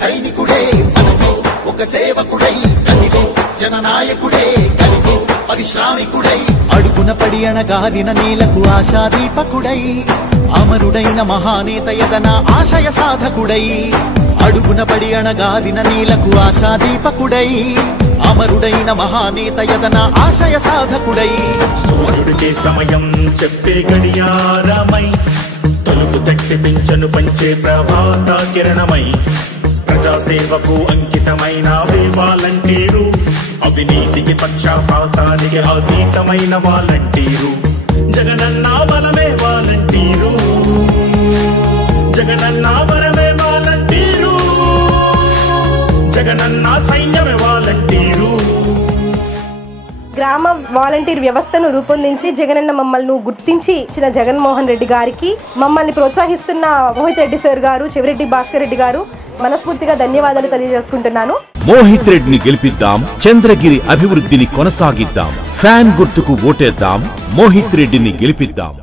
సైనికుడే మనలో ఒక సేవకుడై కలిగే జననాయకుడే కలిగే పరిశ్రామికుడై అడుగున పడి అణగారిన నేలకు ఆశాదీపకుడై అమరుడైన మహానేత యదన ఆశయ సాధకుడై అడుగున పడి అణగారిన నేలకు ఆశాదీపకుడై అమరుడైన మహానేత యదన ఆశయ సాధకుడై సూర్యుడికే సమయం చెప్పే గడియారమై తలుపు తట్టి పింఛను పంచే ప్రభాత కిరణమై ప్రజాసేవకు అంకితమైన వాలంటీరు అవినీతికి పక్షపాతానికి అతీతమైన వాలంటీరు జగనన్న బలమే వాలంటీరు జగనన్న వరమే వాలంటీరు జగనన్న సైన్యమే వాలంటీరు గ్రామ వాలంటీర్ వ్యవస్థను రూపొందించి జగనన్న మమ్మల్ని గుర్తించి ఇచ్చిన జగన్మోహన్ రెడ్డి గారికి మమ్మల్ని ప్రోత్సహిస్తున్న మోహిత్ రెడ్డి సార్ గారు చెవిరెడ్డి భాస్కర్ రెడ్డి గారు మనస్ఫూర్తిగా ధన్యవాదాలు తెలియజేసుకుంటున్నాను. మోహిత్ రెడ్డిని గెలిపిద్దాం, చంద్రగిరి అభివృద్ధిని కొనసాగిద్దాం, ఫ్యాన్ గుర్తుకు ఓటేద్దాం, మోహిత్ రెడ్డిని గెలిపిద్దాం.